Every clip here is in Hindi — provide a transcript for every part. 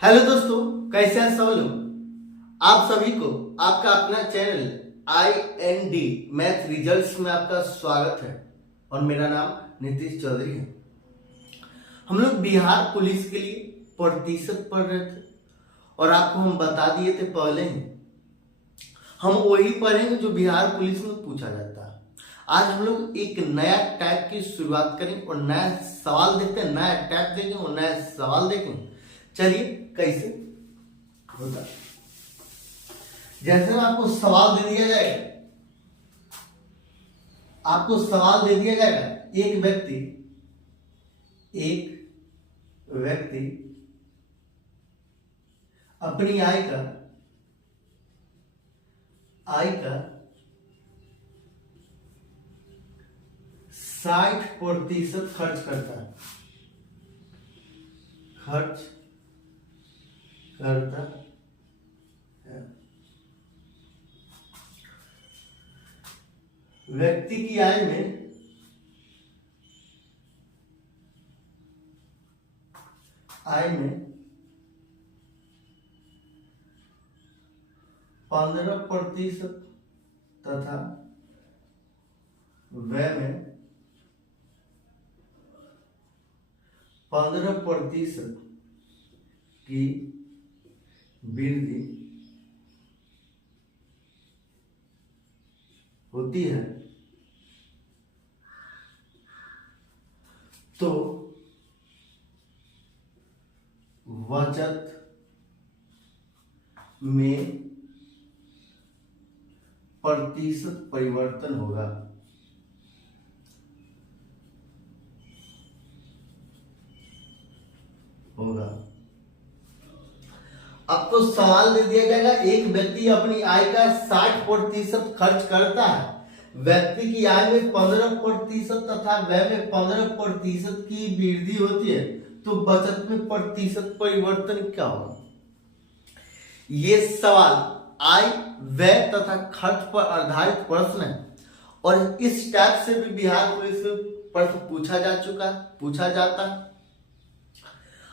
हेलो दोस्तों, कैसे हैं सब लोग। आप सभी को आपका अपना चैनल IND मैथ रिजल्ट्स में आपका स्वागत है और मेरा नाम नीतीश चौधरी है। हम लोग बिहार पुलिस के लिए प्रतिशत पढ़ रहे थे और आपको हम बता दिए थे पहले ही। हम वही पढ़ेंगे जो बिहार पुलिस में पूछा जाता है। आज हम लोग एक नया टैग की शुरुआत करेंगे और नया सवाल देखते हैं। नया टैग देखेंगे और नया सवाल देखेंगे। चलिए कैसे होता। जैसे आपको सवाल दे दिया जाएगा, एक व्यक्ति अपनी आय का 60% खर्च करता है। व्यक्ति की आय में 15% तथा व्यय में 15% की वृद्धि होती है, तो बचत में प्रतिशत परिवर्तन होगा। अब तो सवाल दे दिया जाएगा, एक व्यक्ति अपनी आय का 60% खर्च करता है। व्यक्ति की आय में 15% तथा व्यय में 15% की वृद्धि होती है, तो बचत में प्रतिशत परिवर्तन क्या होगा। ये सवाल आय, व्यय तथा खर्च पर आधारित प्रश्न है और इस टाइप से भी बिहार पुलिस में प्रश्न पूछा जाता है।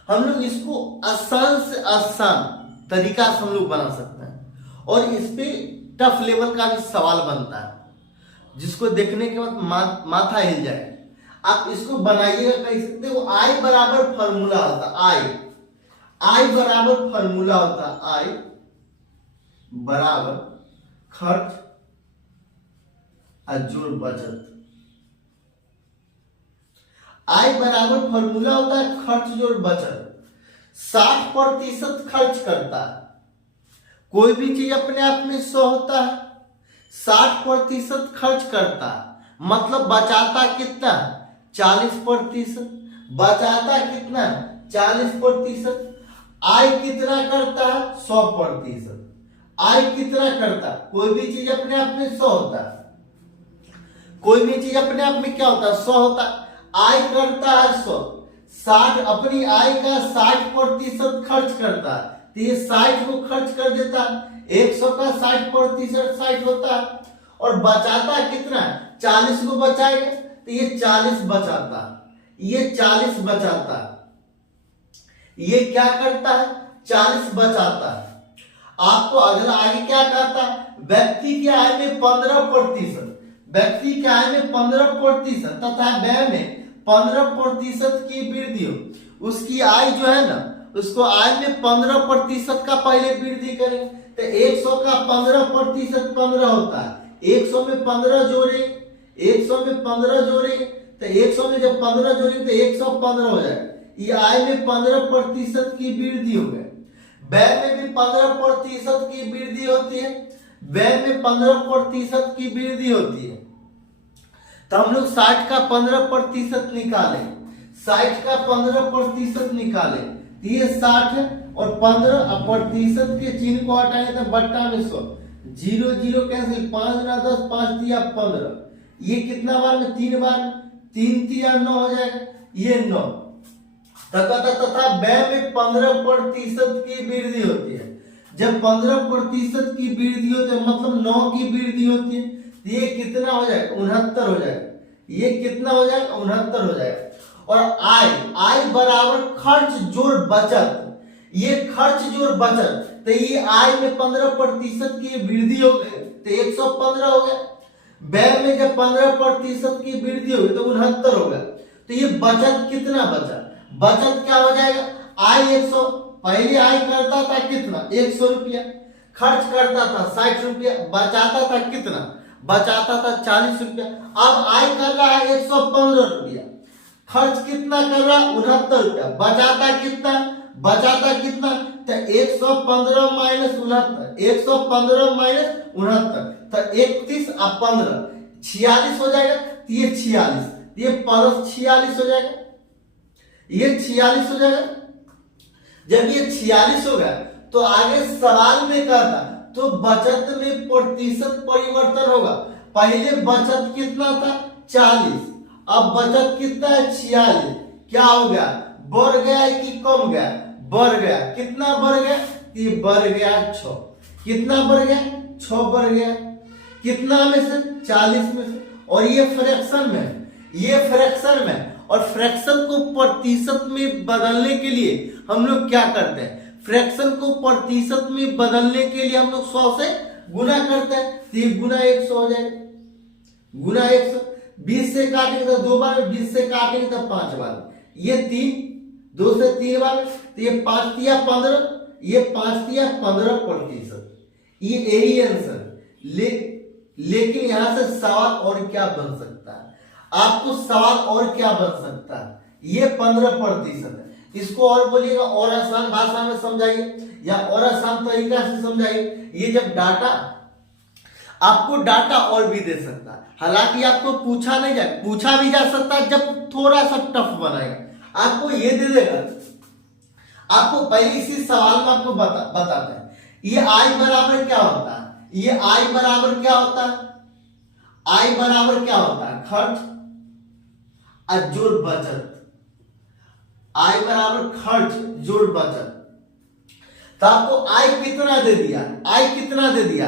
हम लोग इसको आसान से आसान तरीका से हम लोग बना सकते हैं और इस पे टफ लेवल का भी सवाल बनता है जिसको देखने के बाद माथा हिल जाए। आप इसको बनाइएगा कैसे। देखो, आय बराबर फॉर्मूला होता है। आय बराबर फॉर्मूला होता है। आय बराबर खर्च जोड़ बचत। आय बराबर फॉर्मूला होता है खर्च जोड़ बचत। 60% खर्च करता है। कोई भी चीज अपने आप में 100 होता है। 60% खर्च करता है मतलब बचाता कितना, 40%। बचाता कितना, 40%। आय कितना करता है, 100%। आय कितना करता है, कोई भी चीज अपने आप में 100 होता है। कोई भी चीज अपने आप में क्या होता है, 100 होता है। आय करता है 100, 60 अपनी आय का 60% खर्च करता है, तो ये 60 को खर्च कर देता है। 100 का 60% 60 होता है और बचाता कितना, 40 को बचाएगा तो ये 40 बचाता है। ये 40 बचाता है। ये क्या करता है, 40 बचाता है। आपको अगला आगे क्या कहता है, व्यक्ति की आय में 15%, व्यक्ति की आय में 15% तथा व्यय में 15% की वृद्धि हो। उसकी आय जो है ना, उसको आय में 15% का पहले वृद्धि करें तो 100 का 15% 15 होता है। 100 में 15 जोड़े, 100 में 15 जोड़े तो 100 में जब 15 जोड़े तो 115 हो जाए। ये आय में 15% की वृद्धि हो गई। व्यय में भी 15% की वृद्धि होती है। व्यय में 15% की वृद्धि होती है। तो हम लोग 60 का 15% निकाले, 60 का 15% निकाले, ये 60 और 15% के चिन्ह को हटाएंगे तो बट्टा में 100, 0 0 कैंसिल, 5 ना 10, 5 दिया 15। ये कितना बार में, 3 बार, 3 3 9 हो जाएगा, ये 9। तथा व्यय में 15% की वृद्धि होती है। जब 15% की वृद्धि होती है मतलब 9 की वृद्धि होती है, ये कितना हो जाएगा, 69 हो जाएगा। ये कितना हो जाएगा, 69 हो जाएगा। और आय, आय बराबर खर्च जोड़ बचत, ये खर्च जोड़ बचत, तो ये आय में 15% की वृद्धि हो गई तो 115 हो गया। व्यय में जब 15% की वृद्धि होगी तो 69 होगा। तो ये बचत कितना बचा? बचत क्या हो जाएगा? आय 100, पहले आय करता था कितना? 100 रुपया, खर्च करता था 60 रुपया, बचाता था कितना? बचाता था 40 रुपया। अब आय कर रहा है 115 रुपया, खर्च कितना कर रहा? 69 रुपया, बचाता कितना? बचाता कितना? तो 115 माइनस 69, 115 माइनस 69, तो 31 और 15 46 हो जाएगा। तो ये 46, ये प्लस 46 हो जाएगा, ये 46 हो जाएगा। जब ये 46 होगा तो आगे सवाल में कहता तो बचत में प्रतिशत परिवर्तन होगा। पहले बचत कितना था? 40, अब बचत कितना है? 46। क्या हो गया? बढ़ गया कि कम गया? बढ़ गया। कितना बढ़ गया? ये बढ़ गया 6। कितना बढ़ गया? 6 बढ़ गया। कितना में से? 40 में से। और ये फ्रैक्शन में, ये फ्रैक्शन में, और फ्रैक्शन को प्रतिशत में बदलने के लिए हम लोग क्या करते हैं? फ्रैक्शन को प्रतिशत में बदलने के लिए हम लोग 100 से गुना करते हैं। तो ये गुना 100 हो जाएगा, गुना 100। 20 से काटेंगे तो 2 बार, 20 से काटेंगे तो 5 बार, ये 3, 2 से 3 बार, तो ये 5 तिया 15, ये 5 तिया 15%। ये यही आंसर। लेकिन यहां से सवाल और क्या बन सकता है? आपको सवाल और क्या बन सकता है? ये 15% है। इसको और बोलिएगा, और आसान भाषा में समझाइए या और आसान तरीका से समझाइए। ये जब डाटा, आपको डाटा और भी दे सकता है, हालांकि आपको पूछा नहीं जाए, पूछा भी जा सकता है जब थोड़ा सा टफ बनाएगा। आपको ये दे देगा, आपको पहले इसी सवाल में आपको बताते हैं ये आई बराबर क्या होता है? ये आई बराबर क्या होता है? आई बराबर क्या होता है? खर्च जोड़ बचत। आय बराबर खर्च जोड़ बचत। तो आपको आय कितना दे दिया? आय कितना दे दिया?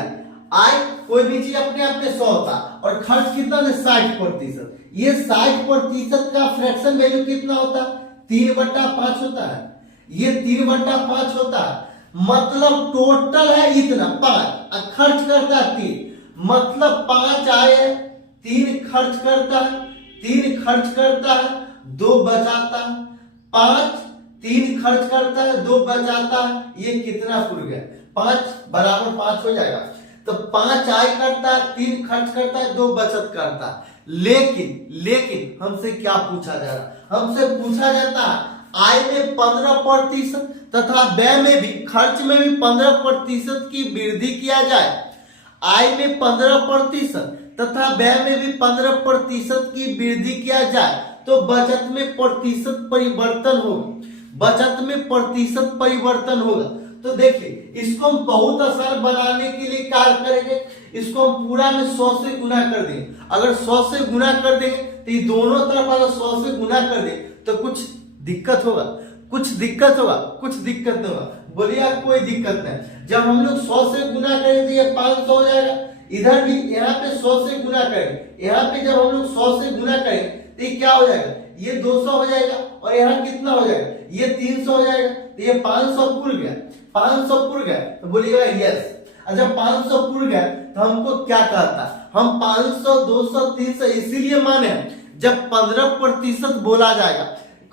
आय कोई भी चीज अपने आप में 100 होता और खर्च कितना है? 60%। ये 60% का फ्रैक्शन वैल्यू कितना होता है? 3/5 होता है। ये 3/5 होता है, मतलब टोटल है इतना 5, खर्च करता है 3, मतलब 5 आए, 3 खर्च करता है, 3 खर्च करता है, 2 बचाता है। 5, 3 खर्च करता है, 2 बचाता है। ये कितना पूर गया? 5 बराबर 5 हो जाएगा। तो 5 आय करता है, 3 खर्च करता है, 2 बचत करता है। लेकिन हमसे क्या पूछा जा रहा? हमसे पूछा जाता है आय में 15% तथा व्यय में भी, खर्च में भी 15% की वृद्धि किया जाए। आय में 15% तथा व्यय में भी 15% की वृद्धि किया जाए तो बचत में प्रतिशत परिवर्तन होगा। बचत में प्रतिशत परिवर्तन होगा। तो देखिए, इसको हम बहुत आसान बनाने के लिए क्या करेंगे? इसको हम पूरा में 100 से गुना कर देंगे। अगर 100 से गुना कर देंगे तो ये दोनों तरफ अगर 100 से गुना कर दे तो कुछ दिक्कत होगा, कुछ दिक्कत होगा, कुछ दिक्कत नहीं होगा। बोलिए कोई दिक्कत नहीं। जब हम लोग 100 से गुना करेंगे तो ये 500 हो जाएगा। इधर भी यहाँ पे 100 से गुना करेंगे, यहाँ पे जब हम लोग 100 से गुना करेंगे तो ये क्या हो जाएगा? ये 200 हो जाएगा। और यहाँ कितना हो जाएगा? ये 300 हो जाएगा। तो ये 500 पुर गया, 500 पुर गया। तो बोलिएगा यस। जब 500 पुर गया तो हमको क्या कहता? हम 500, 200, 300 इसीलिए माने जब 15% बोला जाएगा,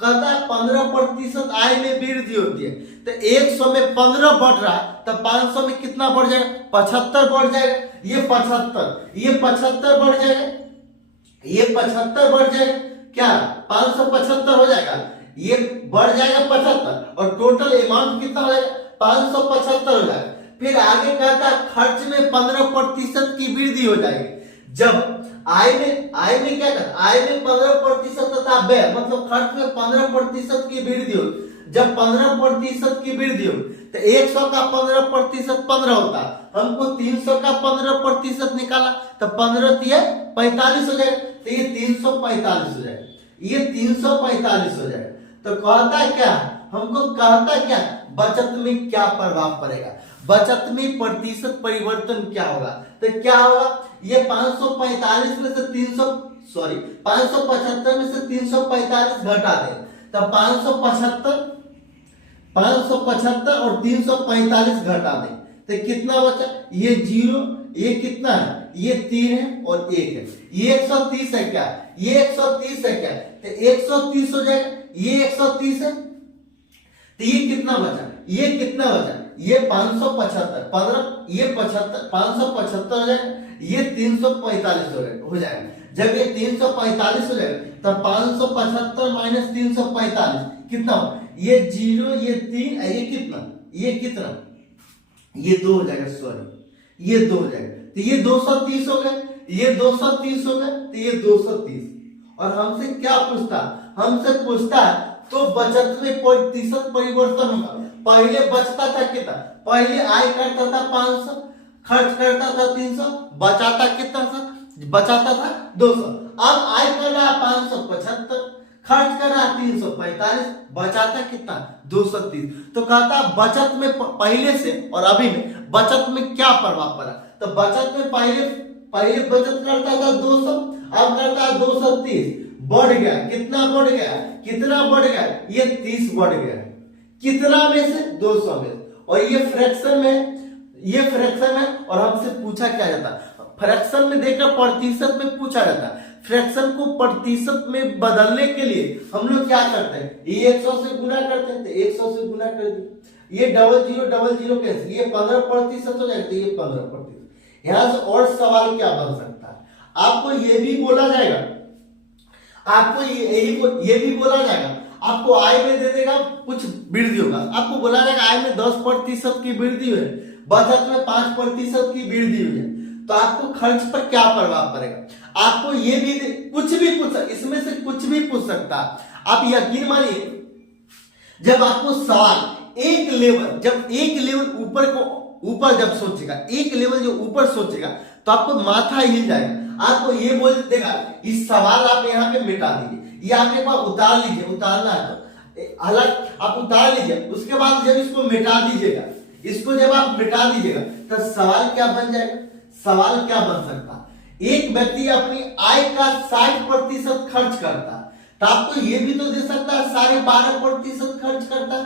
कहता है 15% आय में वृद्धि होती है। तो 100 में 15 बढ़ रहा है तो 500 में कितना बढ़ जाएगा? 75 बढ़ जाएगा। ये 75, ये 75 बढ़ जाएगा, ये 75 बढ़ जाएगा। क्या 575 हो जाएगा? ये बढ़ जाएगा 75 और टोटल अमाउंट कितना हो जाएगा? 575 हो जाएगा। फिर आगे कहता है खर्च में 15% की वृद्धि हो जाएगी। जब आय में क्या करता? आय में 15% तथा व्यय मतलब खर्च में 15% की वृद्धि हो। जब 15% की वृद्धि हो तो 100 का 15% 15 होता है। हमको 300 का 15% निकाला तो 15 तिया 45 हो जाएगा। तो ये 345 हो जाएगा, ये 345 हो जाएगा। तो कहता है क्या? हमको कहता क्या? बचत में क्या प्रभाव पड़ेगा? बचत में प्रतिशत परिवर्तन क्या होगा? तो क्या होगा? ये 545 में से 575 में से 345 घटा दे तो 575 575 और 345 घटा दें तो कितना बचा, ये 0, ये कितना है, ये 3 है और 1 है, ये 130 है क्या, ये 130 है क्या, तो 130 हो जाएगा, ये 130 है तो ये कितना बचा, ये कितना बचा, ये 575, 15 ये 75, 575 हो जाएगा, ये 345 हो जाएगा। जब ये 345 हो जाएगा तब 575 माइनस 345 कितना हो, ये 0, ये 3, ये कितना, ये कितना, ये 2 हो जाएगा, सॉरी ये 2 हो जाएगा, तो ये 230 हो गए, ये 230 हो गए, तो ये 230। और हमसे क्या पूछता, हमसे पूछता है तो बचत में प्रतिशत परिवर्तन होगा। पहले बचता था कितना, पहले आय करता था 500, खर्च करता था 300, बचाता कितना था, बचाता था 200। अब आय कर रहा है 575, खर्च कर रहा है 345, बचाता कितना 230। तो कहता बचत में पहले से और अभी में बचत में क्या प्रभाव पड़ा, तो बचत में पहले बचत करता था 200, अब करता है 230, बढ़ गया, कितना बढ़ गया, कितना बढ़ गया, ये 30 बढ़ गया, कितना में से 200 में, और ये फ्रैक्शन में, ये फ्रैक्शन है। और हमसे पूछा क्या जाता, फ्रैक्शन में देखकर प्रतिशत में पूछा जाता है। फ्रैक्शन को प्रतिशत में बदलने के लिए हम लोग क्या करते हैं, ये 100 से गुना करते हैं, तो 100 से गुना कर दिए, ये 0000 कैंसिल, ये 15% हो जाएगा, तो ये 15%। यहां से और सवाल क्या बन सकता है, आपको ये भी बोला जाएगा, आपको ये भी बोला जाएगा, आपको आय में दे देगा कुछ वृद्धि होगा, आपको बोला जाएगा आय में 10% की वृद्धि हुई, बचत में 5% की वृद्धि हुई है, तो आपको खर्च पर क्या प्रभाव पड़ेगा। आपको ये भी कुछ भी पूछ, इसमें से कुछ भी पूछ सकता है। आप यकीन मानिए, जब आपको सवाल एक लेवल, जब एक लेवल ऊपर जब सोचेगा, एक लेवल जो ऊपर सोचेगा, तो आपको माथा हिल जाएगा। आपको ये बोल देगा इस सवाल आप यहाँ पे मिटा दीजिए, ये आपके पास उतार लीजिए, उतारना है तो हालांकि आप उतार लीजिए, उसके बाद जब इसको मिटा दीजिएगा, इसको जब आप मिटा दीजिएगा तो सवाल क्या बन जाएगा, सवाल क्या बन सकता, एक व्यक्ति अपनी आय का 60% खर्च करता, तो आपको ये भी तो दे सकता है 12.5% खर्च करता,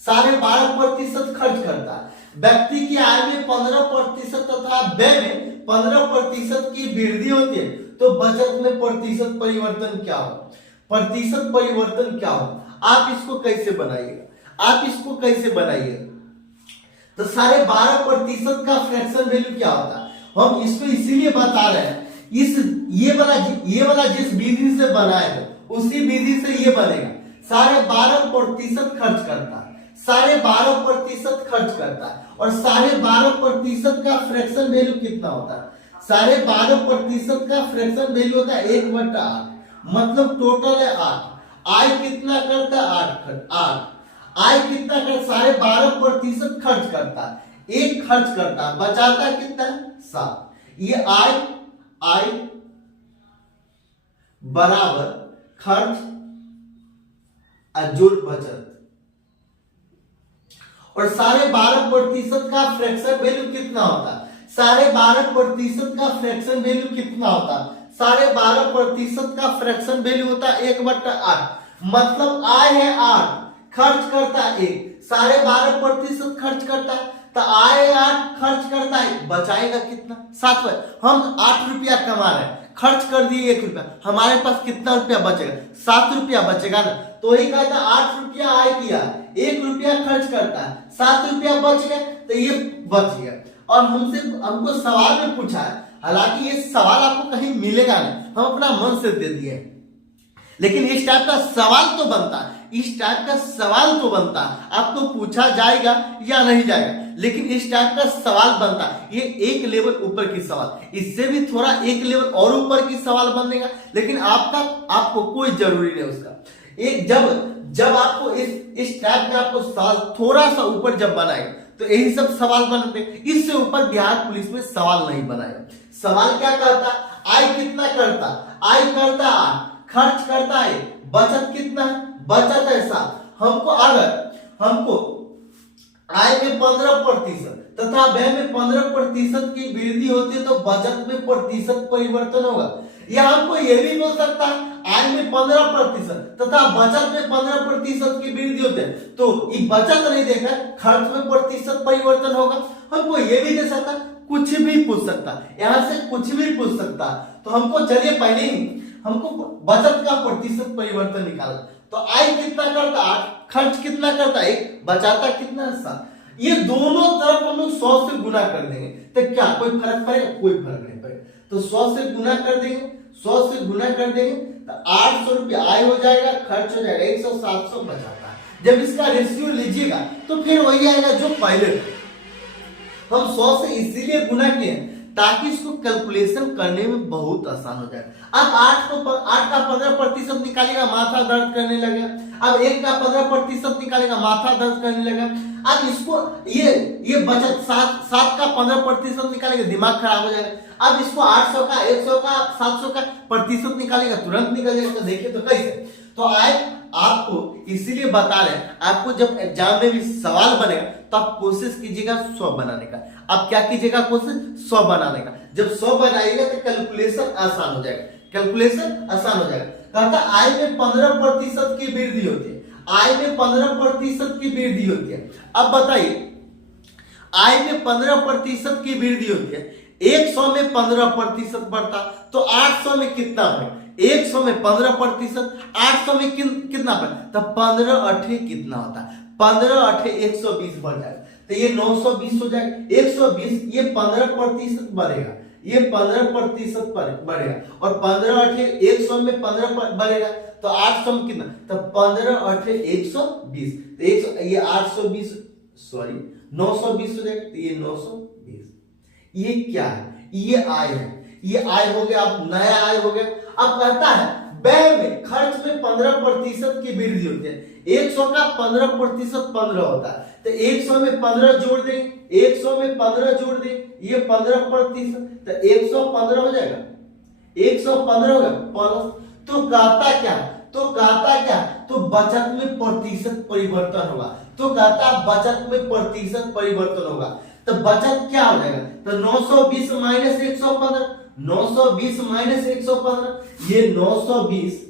12.5% खर्च करता। व्यक्ति की आय में 15% तथा व्यय में 15% की वृद्धि होती है, तो बचत में प्रतिशत परिवर्तन क्या हो, प्रतिशत परिवर्तन क्या हो, आप इसको कैसे बनाइएगा, आप इसको कैसे बनाइएगा। तो 12.5% का फ्रैक्शन वैल्यू क्या होता है, हम इसको इसीलिए बता रहे हैं, इस ये वाला जिस विधि से बनाए थे उसी विधि से ये बनेगा। 12.5% खर्च करता है, 12.5% खर्च करता है, और 12.5% का फ्रैक्शन वैल्यू कितना होता है, 12.5% का फ्रैक्शन वैल्यू होता है 1/8, मतलब टोटल है 8। आय कितना करता है 8, आय कितना कर 12.5% खर्च करता है, एक खर्च करता है, बचाता कितना है 7। ये आय बराबर खर्च जोड़ बचत, और 12.5% का फ्रैक्शन वैल्यू कितना होता है, 12.5% का फ्रैक्शन वैल्यू कितना होता है, 12.5% का फ्रैक्शन वैल्यू होता है 1/8, मतलब आय है 8, खर्च करता है 1, 12.5% खर्च करता है, तो आय 8, खर्च करता है, बचाएगा कितना 7। हम 8 रुपया कमा रहे हैं, खर्च कर दिए 1 रुपया, हमारे पास कितना रुपया बचेगा, 7 रुपया बचेगा ना। तो ही कहता 8 रुपया आय किया, 1 रुपया खर्च करता है, 7 रुपया बच गया, तो ये बच गया। और हमको सवाल में पूछा है, हालांकि ये सवाल आपको कहीं मिलेगा नहीं, हम अपना मन से दे दिए, लेकिन इस टाइप का सवाल तो बनता है, इस टाइप का सवाल तो बनता है, आपको पूछा जाएगा या नहीं जाएगा, लेकिन इस टाइप का सवाल बनता है। ये एक लेवल ऊपर की सवाल, इससे भी थोड़ा एक लेवल और ऊपर की सवाल बनेगा, लेकिन आपको कोई जरूरी नहीं उसका। एक जब आपको इस टाइप का आपको सवाल थोड़ा सा ऊपर जब बनाएगा तो यही सब सवाल बनते, इससे ऊपर बिहार पुलिस में सवाल नहीं बनाएगा। सवाल क्या करता, आय कितना करता, आय करता 8, खर्च करता है, बचत कितना, बचत है 7। हमको आय में 15% तथा व्यय में 15% की वृद्धि होती है, तो बचत में प्रतिशत परिवर्तन होगा। या हमको यह भी बोल सकता है आय में 15% तथा बचत में 15% की वृद्धि होती है, तो ये बचत नहीं देखा, खर्च में प्रतिशत परिवर्तन होगा। हमको ये भी दे सकता, कुछ भी पूछ सकता, यहां से कुछ भी पूछ सकता। तो हमको चलिए पहले ही हमको बचत का प्रतिशत परिवर्तन निकालना। तो आय कितना करता 8, खर्च कितना करता 1, बचाता कितना 7। ये दोनों तरफ हम लोग 100 से गुना कर देंगे, तो क्या कोई फर्क पड़ेगा? कोई फर्क नहीं पड़ेगा। तो 100 से गुना कर देंगे, 100 से गुना कर देंगे तो 800 रुपया आय हो जाएगा, खर्च हो जाएगा 100, 700 बचाता। जब इसका रेशियो लीजिएगा तो फिर वही आएगा जो पहले। हम 100 से इसीलिए गुना किए ताकि इसको कैलकुलेशन करने में बहुत आसान हो जाए। अब 8 का 15% निकालेगा, माथा दर्द करने लगेगा। अब 1 का 15% निकालेगा, माथा दर्द करने लगेगा। अब इसको ये बचत 7 का 15% निकालेगा, दिमाग खराब हो जाएगा। अब इसको 800 का 100 का 700 का प्रतिशत निकालेगा, तुरंत निकल जाएगा। देखिए तो कैसे। तो आए आपको इसीलिए बता रहे हैं, आपको जब एग्जाम में भी सवाल बनेगा तो आप कोशिश कीजिएगा 100 बनाने का। आप क्या कीजिएगा? कोशिश 100 बनाने का। जब 100 बनाइएगा तो कैलकुलेशन आसान हो जाएगा, कैलकुलेशन आसान हो जाएगा। कहता आय में 15% की वृद्धि होती है, आय में 15% की वृद्धि होती है। अब बताइए, आय में 15% की वृद्धि होती है, 100 में 15% बढ़ता तो 800 में कितना बढ़े? 100 में 15%, 800 में कितना बढ़े? तो 15 8 कितना होता है? 15 8 120 बढ़ जाएगा, तो ये 920 हो जाएगा। 120 ये 15% बढ़ेगा, ये 15% बढ़ेगा, और 15 8 100 में 15 बढ़ेगा तो 800 में कितना? तो 15 8 120, तो 100 ये 820 सॉरी 920 हो जाएगा, तो ये 920। ये क्या है? ये आय है, ये आय हो गया। अब नया आय हो गया। अब कहता है व्यय में, खर्च में 15% की वृद्धि होती है। 100 का 15% 15 होता है, तो 100 में 15 जोड़ दें, 100 में 15 जोड़ दें, ये 15%, तो 115 हो जाएगा, 115 होगा प्लस। तो कहता क्या? तो बचत में प्रतिशत परिवर्तन होगा। तो कहता बचत में प्रतिशत परिवर्तन होगा। तो बचत क्या हो जाएगा? तो 920 माइनस 115, 920 माइनस 115, ये 920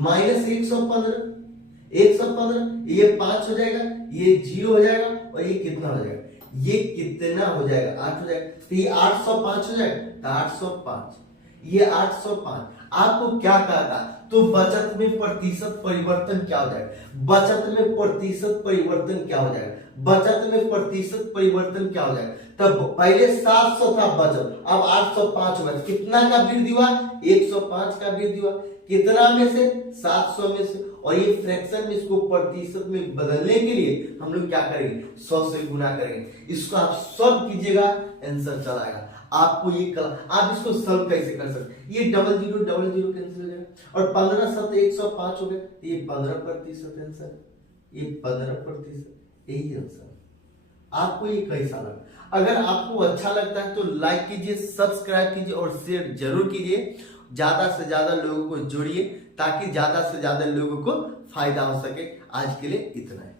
माइनस 115, 115 ये 5 हो जाएगा, ये 0 हो जाएगा, और ये कितना हो जाएगा? ये कितना हो जाएगा? 8 हो जाएगा, तो ये 805 हो जाएगा, तो 805, ये 805। आपको क्या कहा था? तो बचत में प्रतिशत परिवर्तन क्या हो जाएगा? बचत में प्रतिशत परिवर्तन क्या हो जाएगा? बचत में प्रतिशत परिवर्तन क्या हो जाएगा? तब पहले 700 था बचत, अब 805 हुआ। कितना का वृद्धि हुआ? 105 का वृद्धि हुआ। कितना में से? 700 में से। और ये फ्रैक्शन में इसको प्रतिशत में बदलने के लिए हम लोग क्या करेंगे? 100 से गुना करेंगे। इसको आप सॉल्व कीजिएगा, आंसर चला आएगा आपको। ये आप इसको सॉल्व कैसे कर सकते हैं? ये 00 00 कैंसिल हो जाएगा, और 15 7 105 हो गया, ये 15% आंसर, ये 15%, यही आंसर। आपको ये कैसा लगा? अगर आपको अच्छा लगता है तो लाइक कीजिए, सब्सक्राइब कीजिए और शेयर जरूर कीजिए। ज्यादा से ज्यादा लोगों को जोड़िए ताकि ज्यादा से ज्यादा लोगों को फायदा हो सके। आज के लिए इतना है।